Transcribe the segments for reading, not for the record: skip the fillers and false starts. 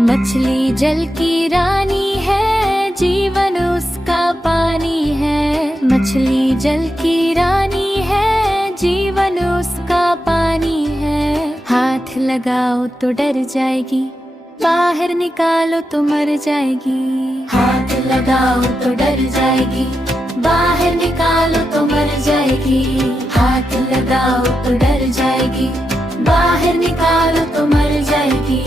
मछली जल की रानी है, जीवन उसका पानी है। मछली जल की रानी है, जीवन उसका पानी है। हाथ लगाओ तो डर जाएगी, बाहर निकालो तो मर जाएगी। हाथ लगाओ तो डर जाएगी, बाहर निकालो तो मर जाएगी। हाथ लगाओ तो डर जाएगी, बाहर निकालो तो मर जाएगी।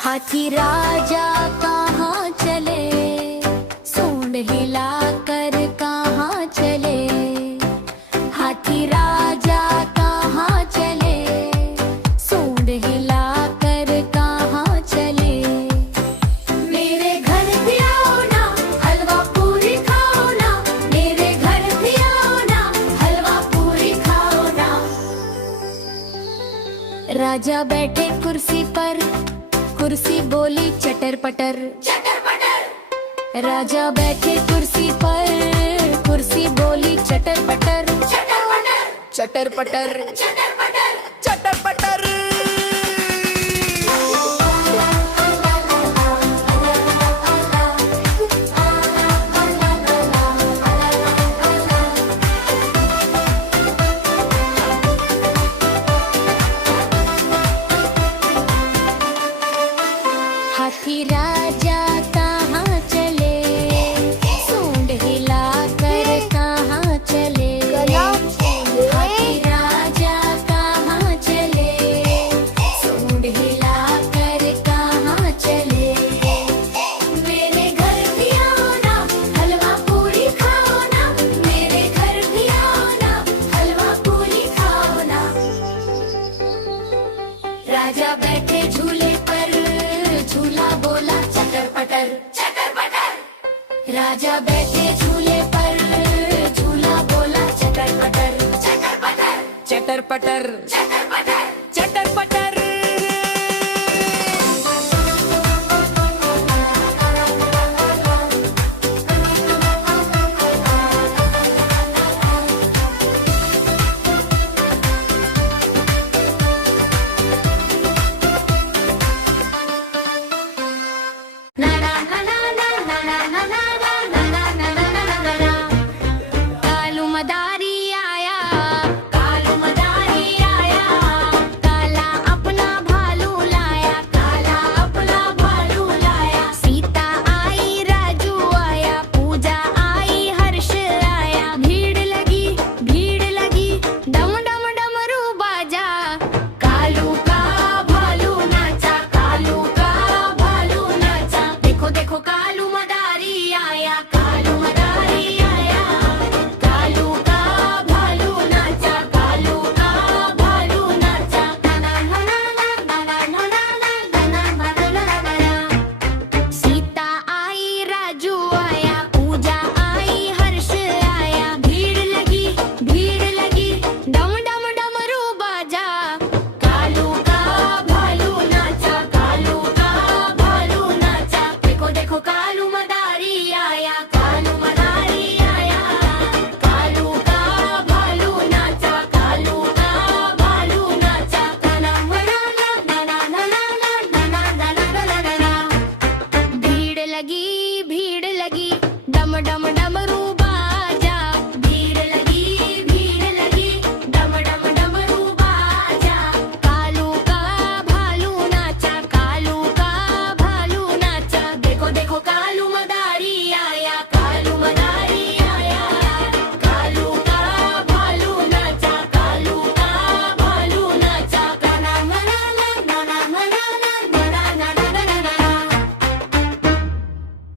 हाथी राजा कहाँ चले, सूंड हिलाकर कहाँ चले। हाथी राजा कहाँ चले, सूंड हिलाकर कहाँ चले। मेरे घर भी आओ ना, हलवा पूरी खाओ ना। मेरे घर भी आओ ना, हलवा पूरी खाओ ना। राजा बैठे कुर्सी पर, कुर्सी बोली चटर पटर चटर पटर। राजा बैठे कुर्सी पर, कुर्सी बोली चटर पटर चटर पटर चटर पटर चटर पटर चटर पटर। हाथी राजा कहाँ चले, सूंड हिलाकर कहाँ चले। हाथी राजा कहाँ चले, सूंड हिलाकर कहाँ चले। मेरे घर भी आओ ना, हलवा पूरी खाओ ना। मेरे घर भी आओ ना, हलवा पूरी खाओ ना। राजा बैठे झूले पर, झूला बोला चटर पटर चटर पटर। राजा बैठे झूले पर, झूला बोला चटर पटर चटर पटर चटर पटर चटर